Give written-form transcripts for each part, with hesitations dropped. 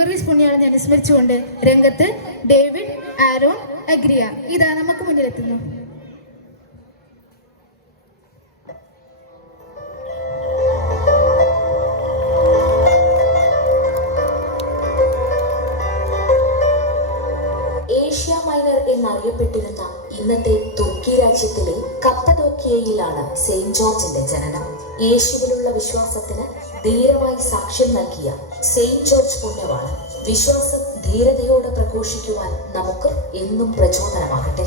ഗീവർഗീസ് പുണ്യാളനെ അനുസ്മരിച്ചുകൊണ്ട് രംഗത്ത് David, Aaron, അഗ്രിയ ഇതാ നമുക്ക് മുന്നിലെത്തുന്നു. ഏഷ്യ മൈനർ എന്നറിയപ്പെട്ടിരുന്ന ഇന്നത്തെ തുർക്കി രാജ്യത്തിലെ കപ്പഡോക്യയിലാണ് സെയിന്റ് ജോർജിന്റെ ജനനം. യേശുവിലുള്ള വിശ്വാസത്തിന് ധീരമായി സാക്ഷ്യം നൽകിയ സെയിന്റ് ജോർജ് പുണ്യവാളൻ വിശ്വാസം ധീരതയോടെ പ്രഘോഷിക്കുവാൻ നമുക്ക് എന്നും പ്രചോദനമാകട്ടെ.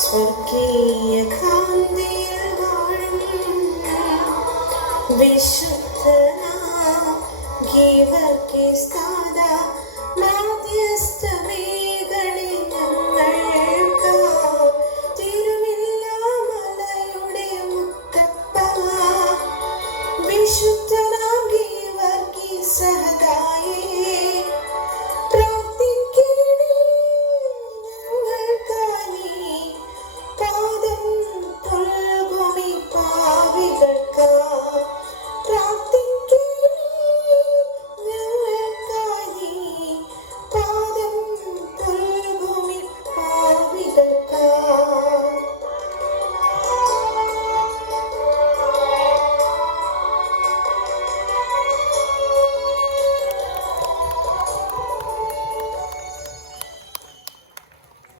സ്വർഗീയ കാന്തിയിൽ വാഴും വിശുദ്ധനാം ഗീവർഗീസ് താതാ, മാധ്യസ്ഥമേഖണി ഞങ്ങൾക്കായി. തിരുവില്ലാമലയുടെ മുത്തപ്പ, വിശുദ്ധ